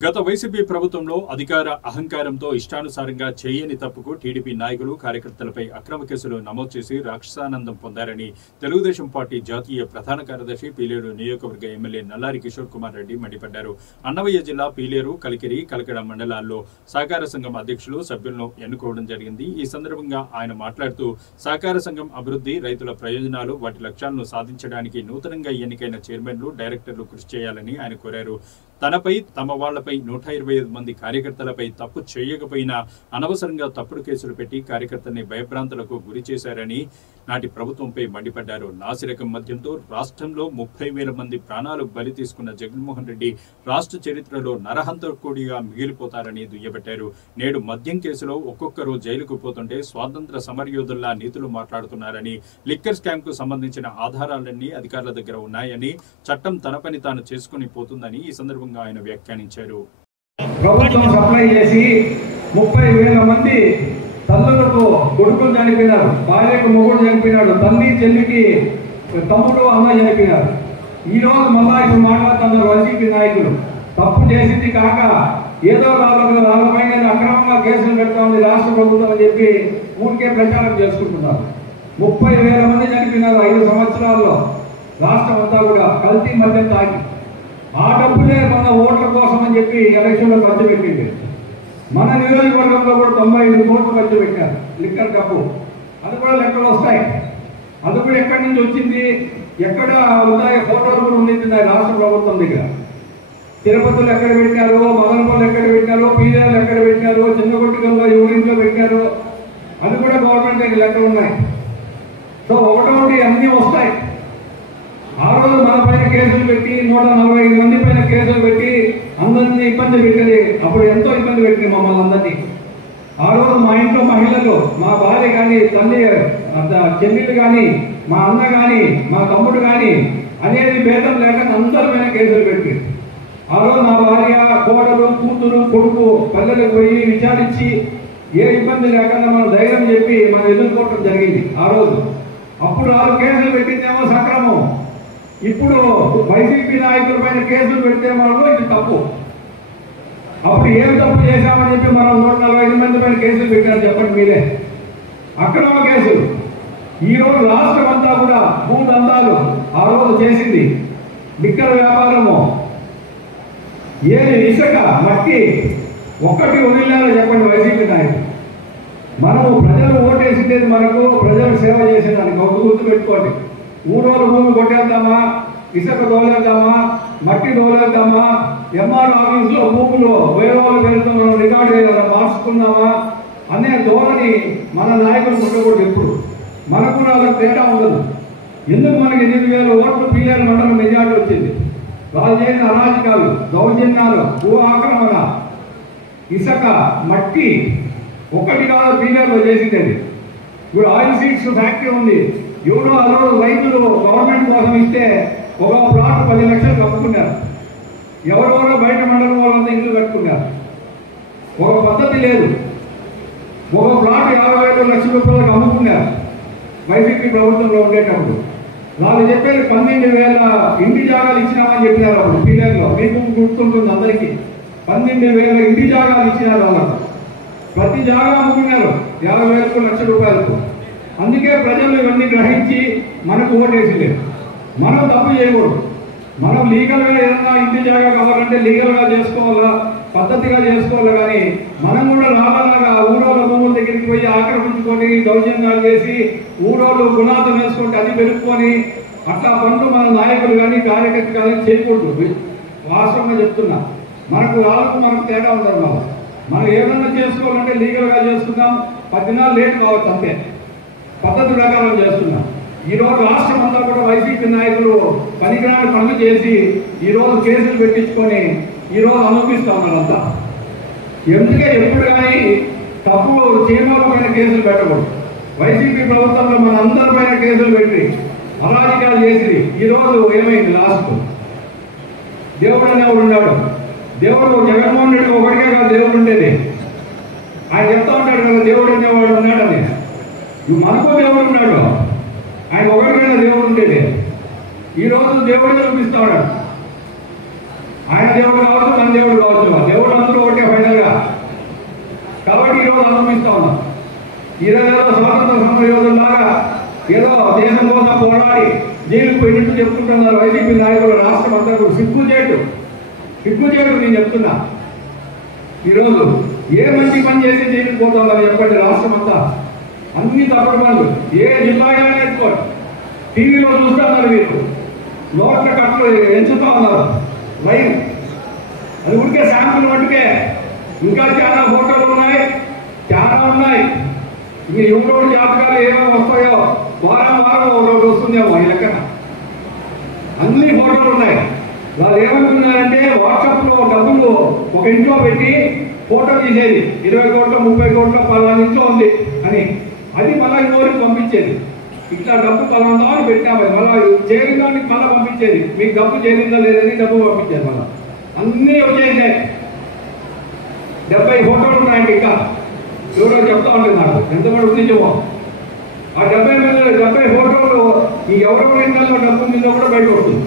గత వైసీపీ ప్రభుత్వంలో అధికార అహంకారంతో ఇష్టానుసారంగా చేయని తప్పుకు టీడీపీ నాయకులు కార్యకర్తలపై అక్రమ కేసులు నమోదు చేసి రాక్షసానందం పొందారని తెలుగుదేశం పార్టీ జాతీయ ప్రధాన కార్యదర్శి పీలేరు నియోజకవర్గ ఎమ్మెల్యే నల్లారి కిషోర్ కుమార్ రెడ్డి మండిపడ్డారు. అన్నమయ్య జిల్లా పీలేరు, కలికిరి, కలకడ మండలాల్లో సహకార సంఘం అధ్యక్షులు, సభ్యులను ఎన్నుకోవడం జరిగింది. ఈ సందర్భంగా ఆయన మాట్లాడుతూ సహకార సంఘం అభివృద్ధి, రైతుల ప్రయోజనాలు, వాటి లక్ష్యాలను సాధించడానికి నూతనంగా ఎన్నికైన చైర్మన్లు, డైరెక్టర్లు కృషి చేయాలని ఆయన కోరారు. తనపై, తమ వాళ్లపై 125 మంది కార్యకర్తలపై తప్పు చేయకపోయినా అనవసరంగా తప్పుడు కేసులు పెట్టి కార్యకర్తల్ని భయభ్రాంతులకు గురి చేశారని నాటి ప్రభుత్వంపై మండిపడ్డారు. నాసిరకం మద్యంతో రాష్ట్రంలో 30,000 మంది ప్రాణాలు బలి తీసుకున్న జగన్మోహన్ రెడ్డి రాష్ట్ర చరిత్రలో నరహంతకుడిగా మిగిలిపోతారని దుయ్యబట్టారు. నేడు మద్యం కేసులో ఒక్కొక్కరు జైలుకు పోతుంటే స్వాతంత్ర సమరయోధుల్లా నీతులు మాట్లాడుతున్నారని, లిక్కర్ స్కామ్ కు సంబంధించిన ఆధారాలన్నీ అధికారుల దగ్గర ఉన్నాయని, చట్టం తన పని తాను చేసుకుని పోతుందని ఈ సందర్భంగా ఆయన వ్యాఖ్యానించారు. ప్రభుత్వం సప్లై చేసి 30,000 మంది తల్లులకు కొడుకులు చనిపోయినారు, భార్యకు మొగుడు చనిపోయినాడు, తల్లి చెల్లికి తమ్ముడు అన్న చనిపోయినారు. ఈ రోజు మళ్ళా ఇప్పుడు మాట్లాడుతున్నారు వైసీపీ నాయకులు. తప్పు చేసింది కాక ఏదో వాళ్ళపైన అక్రమంగా కేసులు పెడతా ఉంది రాష్ట్ర ప్రభుత్వం అని చెప్పి ఊరికే ప్రచారం చేసుకుంటున్నారు. 30,000 మంది చనిపోయినారు 5 సంవత్సరాల్లో. రాష్ట్రం అంతా కూడా కల్తీ మద్యం తాగి ఆ డబ్బులే మన ఓట్ల కోసం అని చెప్పి ఎలక్షన్లో ఖర్చు పెట్టింది. మన నియోజకవర్గంలో కూడా 95 కోట్లు ఖర్చు పెట్టారు లిక్కర్ కప్పు. అది కూడా లెక్కలు వస్తాయి. అది కూడా ఎక్కడి నుంచి వచ్చింది, ఎక్కడ ఉన్నాయి, ఫోటోలు కూడా ఉండింది రాష్ట్ర ప్రభుత్వం దగ్గర. తిరుపతిలో ఎక్కడ పెట్టారు, మదనపల్లి ఎక్కడ పెట్టారు, పీలేరు ఎక్కడ పెట్టారు, చిన్నగొట్టుకల్లో యూరింట్లో పెట్టారు, అది కూడా గవర్నమెంట్ దగ్గర లెక్కలు ఉన్నాయి. సో ఒకటోటి అన్నీ వస్తాయి. ఆ రోజు మన పైన కేసులు పెట్టి 145 మంది పైన కేసులు పెట్టి అందరినీ ఇబ్బంది పెట్టింది. అప్పుడు ఎంతో ఇబ్బంది పెట్టింది మమ్మల్ని అందరినీ. ఆ రోజు మా ఇంట్లో మహిళలు, మా భార్య కానీ, తల్లి చెల్లెలు కానీ, మా అన్న కానీ, మా తమ్ముడు కానీ అనేది భేదం లేక అందరి పైన కేసులు పెట్టి ఆ రోజు మా భార్య, కోడలు, కూతురు, కొడుకు పల్లెలకు పోయి విచారించి ఏ ఇబ్బంది లేకుండా మనం ధైర్యం చెప్పి మనం ఎదుర్కోవడం జరిగింది ఆ రోజు. అప్పుడు 6 కేసులు పెట్టిందేమో సక్రమం. ఇప్పుడు వైసీపీ నాయకుల పైన కేసులు పెడితే మనము ఇది తప్పు. అప్పుడు ఏం తప్పు చేశామని చెప్పి మనం 145 మంది పైన కేసులు పెట్టారు చెప్పండి మీరే. అక్రమ కేసులు. ఈ రోజు రాష్ట్రం అంతా కూడా భూదందాలు ఆ రోజు చేసింది. లిక్కర్ వ్యాపారము, ఏది ఇసుక, మట్టి ఒక్కటి వదిలేదో చెప్పండి వైసీపీ నాయకులు. మనము ప్రజలు ఓటేసింది మనకు, ప్రజలు సేవ చేసేదానికి ఒక గుర్తు పెట్టుకోండి. ఊరోళ్ళు భూమి కొట్టేద్దామా, ఇసుక దోలేద్దామా, మట్టి దోలేద్దామా, ఎంఆర్ ఆఫీసులో భూములు వేరే వాళ్ళు పేరుతో మనం రికార్డు మార్చుకుందామా అనే ధోరణి మన నాయకులు ఉండకూడదు. ఎప్పుడు మనకు వాళ్ళకి తేడా ఉండదు. ఎందుకు మనకి 8,000 ఓట్లు పీలేరు మండలం మెజార్టీ వచ్చింది? వాళ్ళు చేసిన అరాజకాలు, దౌర్జన్యాలు, భూ ఆక్రమణ, ఇసుక, మట్టి ఒకటి కాదు పీలేరులో చేసింది. ఇప్పుడు ఆయిల్ సీడ్స్ ఫ్యాక్టరీ ఉంది. ఎవరో ఆ రోజు రైతులు గవర్నమెంట్ కోసం ఇస్తే ఒక ప్లాట్ 10 లక్షలు కప్పుకున్నారు. ఎవరెవరో బయట మండలం వాళ్ళంతా ఇల్లు కట్టుకున్నారు. ఒక పద్ధతి లేదు. ఒక ప్లాట్ 55 లక్షల రూపాయలకు అమ్ముకున్నారు వైసీపీ ప్రభుత్వంలో ఉండేటప్పుడు. వాళ్ళు చెప్పేది 12,000 ఇంటి జాగాలు ఇచ్చినామని చెప్పినారు అప్పుడు పీలేరులో. మీకు గుర్తుంటుంది అందరికీ. 12,000 ఇంటి జాగాలు ఇచ్చినారు వాళ్ళకు. ప్రతి జాగా అమ్ముకున్నారు 50,000 లక్షల రూపాయలకు. అందుకే ప్రజలు ఇవన్నీ గ్రహించి మనకు ఓటేసలేదు. మనం తప్పు చేయకూడదు. మనం లీగల్గా ఏదన్నా ఇంటి జాగా కావాలంటే లీగల్గా చేసుకోవాలా, పద్ధతిగా చేసుకోవాలి. కానీ మనం కూడా రావాలగా ఊరోళ్ళ భూముల దగ్గరికి పోయి ఆక్రమించుకొని దౌర్జన్యాలు చేసి ఊరోళ్ళు గుణాతం వేసుకుంటే అది పెరుక్కొని అట్లా పనులు మన నాయకులు కానీ కార్యకర్త కానీ చేయకూడదు. వాస్తవంగా చెప్తున్నా. మనకు వాళ్ళకు తేడా ఉండదు. మనం ఏదన్నా చేసుకోవాలంటే లీగల్గా చేసుకుందాం. 10 దినాలు లేట్ కావచ్చు అంతే. పద్ధతి ప్రకారం చేస్తున్నాం. ఈరోజు రాష్ట్రం అంతా కూడా వైసీపీ నాయకులు పనికిరాని పనులు చేసి ఈరోజు కేసులు పెట్టించుకొని ఈరోజు అనుభవిస్తా ఉన్నారంతా. ఎందుకే ఎప్పుడు కానీ తప్పు చీమల పైన కేసులు పెట్టకూడదు. వైసీపీ ప్రభుత్వంలో మన అందరి పైన కేసులు పెట్టి అరాజకాలు చేసి ఈరోజు ఏమైంది? లాస్ట్ దేవుడు అనేవాడు ఉన్నాడు. దేవుడు జగన్మోహన్ రెడ్డి ఒకటికే కాదు దేవుడు ఉండేది. ఆయన చెప్తా ఉంటాడు కదా దేవుడు అనేవాడు ఉన్నాడని. మనకు దేవుడు ఉన్నాడు. ఆయన ఒకరికైనా దేవుడు ఉండేది. ఈరోజు దేవుడే చూపిస్తా ఉన్నాడు. ఆయన దేవుడు కావచ్చు, మన దేవుడు కావచ్చు, దేవుడు అందరూ ఒకటే ఫైనల్గా. కాబట్టి ఈరోజు అనుభవిస్తా ఉన్నాం. ఈరోజు స్వాతంత్ర సమరయోధులాగా ఏదో దేశం కోసం పోరాడి జైలుకు పోయినట్టు చెప్తుంటున్నారు వైసీపీ నాయకులు. రాష్ట్రం అంతా సిగ్గుచేటు నేను చెప్తున్నా. ఈరోజు ఏ మంచి పని చేసి జైలుకు పోతామని చెప్పండి. రాష్ట్రం అంతా అన్ని తప్పుడు పనులు. ఏ జిల్లా నేర్చుకోండి. టీవీలో చూస్తూ ఉన్నారు వీళ్ళు, నోట్ల కట్టలు ఎంచుతూ ఉన్నారు లైన్. అది ఉడికే శాంపుల్ మట్టుకే. ఇంకా చాలా ఫోటోలు ఉన్నాయి, చాలా ఉన్నాయి. ఇంక ఎవరో జాతకాలు ఏమేమి వస్తాయో వారం ఒకటి వస్తుందేమో ఈ లెక్కన. అన్ని ఫోటోలు ఉన్నాయి. వాళ్ళు ఏమనుకున్నారంటే వాట్సాప్లో డబ్బులు ఒక ఇంట్లో పెట్టి ఫోటో తీసేది 20 కోట్లు 30 కోట్లు పలానా ఇంట్లో ఉంది అని. అది మళ్ళీ ఇంకోరికి పంపించేది. ఇట్లా డబ్బు పలానా అని పెట్టాము, మళ్ళీ జైలులోనికి మళ్ళీ పంపించేది. మీకు డబ్బు చేరిందా లేదని డబ్బు పంపించేది. మళ్ళీ అన్నీ వచ్చేసాయి. 70 ఫోటోలు ఉన్నాయండి. ఇంకా ఎవరో చెప్తా ఉంటుంది నాకు ఎంతమంది నిజమో. ఆ 70 ఫోటోలు ఈ ఎవరెవరి ఇంట్లో డబ్బు మీద కూడా బయట వస్తుంది.